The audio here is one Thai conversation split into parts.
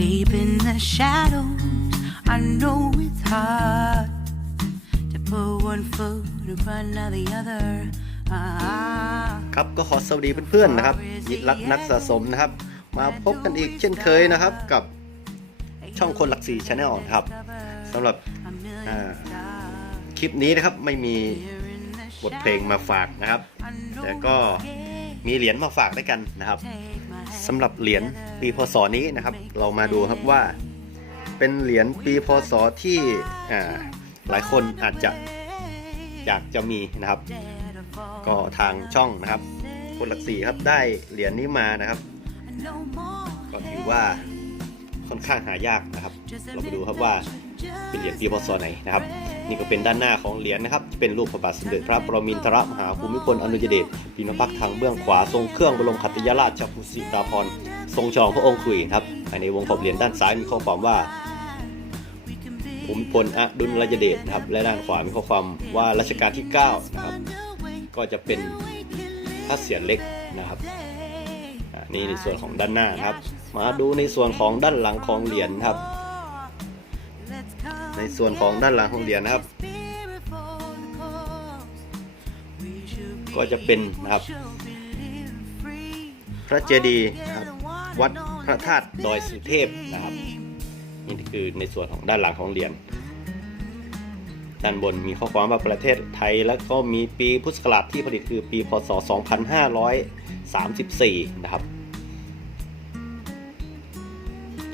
Deep in the shadows, I know it's hard to put one foot in front of the other. ครับก็ขอสวัสดีเพื่อนๆนะครับยิรักนักสะสมนะครับ มาพบกันอีกเช่นเคยนะครับกับช่องคนหลักสี่ชาแนลนครับสำหรับคลิปนี้นะครับไม่มีบทเพลงมาฝากนะครับ แต่ก็มีเหรียญมาฝากด้วยกันนะครับ สำหรับเหรียญปีพศนี้นะครับ เรามาดูครับว่า เป็นเหรียญปีพศที่อ่าหลายคนอาจจะอยากจะมีนะครับ ก็ทางช่องนะครับคนหลักสี่ครับได้เหรียญนี้มานะครับก็ถือว่าค่อนข้างหายากนะครับ เราไปดูครับว่าเป็นเหรียญปีพศไหนนะครับ นี่ก็เป็นด้านหน้าของเหรียญนะครับจะเป็นรูปพระบาทสมเด็จพระปรมินทรมหาภูมิพลอดุลยเดชปีนพักทางเบื้องขวาทรงเครื่องบรมขัตยราชกุสิตาภรณ์ทรงฉลองพระองค์คุยครับภายในวงขอบเหรียญด้านซ้ายมีข้อความว่าภูมิพลอดุลยเดชครับและด้านขวามีข้อความว่ารัชกาลที่9นะครับก็จะเป็นพระเศียรเล็กนะครับนี่ในส่วนของด้านหน้าครับ มาดูในส่วนของด้านหลังของเหรียญครับ ในส่วนของด้านหลังของเหรียญนะครับ ก็จะเป็นนะครับ พระเจดีย์นะครับวัดพระธาตุดอยสุเทพนะครับ นี่คือในส่วนของด้านหลังของเหรียญด้านบนมีข้อความว่าประเทศไทยแล้วก็มีปีพุทธศักราชที่ผลิตคือปีพศ 2534 นะครับ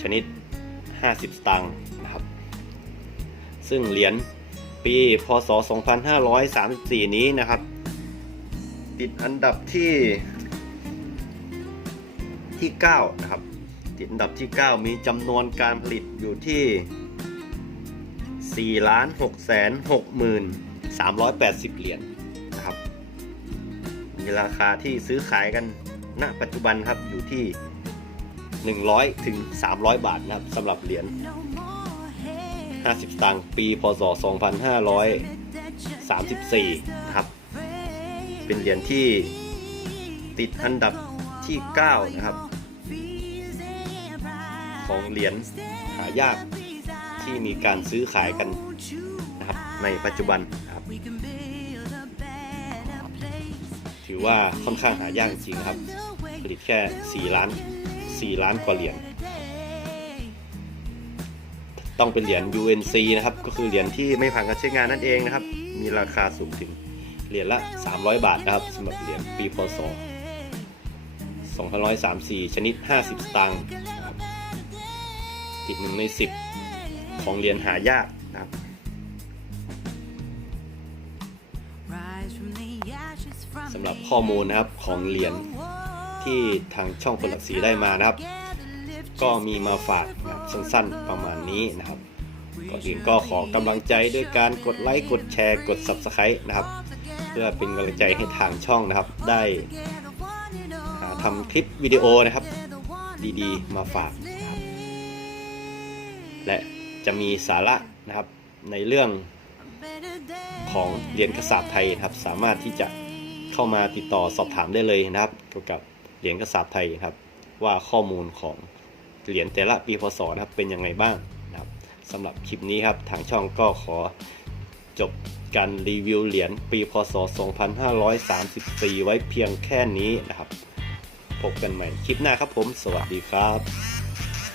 ชนิด 50 สตางค์ ซึ่งเหรียญปี พศ 2534 นี้นะครับ ติดอันดับที่ที่ 9 นะครับ ติดอันดับที่ 9 มีจำนวนการผลิตอยู่ที่4ล้าน6แสน6หมื่น380 เหรียญนะครับ มีราคาที่ซื้อขายกันณปัจจุบันครับอยู่ที่ 100 ถึง 300 บาทนะครับสำหรับเหรียญ 50 สตางค์ปี พศ 2534 นะครับ เป็นเหรียญที่ติดอันดับที่ 9 นะครับ ของเหรียญหายากที่มีการซื้อขายกันนะครับในปัจจุบันนะครับ ถือว่าค่อนข้างหายากจริงครับ ผลิตแค่ 4 ล้าน 4 ล้านกว่าเหรียญ ต้องเป็นเหรียญ UNC นะครับ ก็คือเหรียญที่ไม่ผ่านการใช้งานนั่นเองนะครับ มีราคาสูงถึงเหรียญละ 300 บาทนะครับสำหรับเหรียญปีพศ2534 ชนิด 50 สตางค์นะครับติดหนึ่งใน 10 ของเหรียญหายากนะครับสำหรับข้อมูลนะครับของเหรียญที่ทางช่องคนหลักสีได้มานะครับ ก็มีมาฝากนะครับสั้นๆประมาณนี้นะครับก่อนอื่นก็ขอกำลังใจด้วยการกดไลค์กดแชร์กด Subscribe นะครับ เพื่อเป็นกำลังใจให้ทางช่องนะครับ ได้หาทำคลิปวิดีโอนะครับ ดีๆ มาฝากนะครับและจะมีสาระนะครับในเรื่องของเหรียญกษัตริย์ไทยนะครับ สามารถที่จะเข้ามาติดต่อสอบถามได้เลยนะครับเกี่ยวกับเหรียญกษัตริย์ไทยนะครับ ว่าข้อมูลของ เหรียญแต่ละปีพศนะครับเป็นยังไงบ้างนะครับสำหรับคลิปนี้ครับทางช่องก็ขอจบการรีวิวเหรียญปีพศ 2534 ไว้เพียงแค่นี้นะครับ พบกันใหม่คลิปหน้าครับผม สวัสดีครับ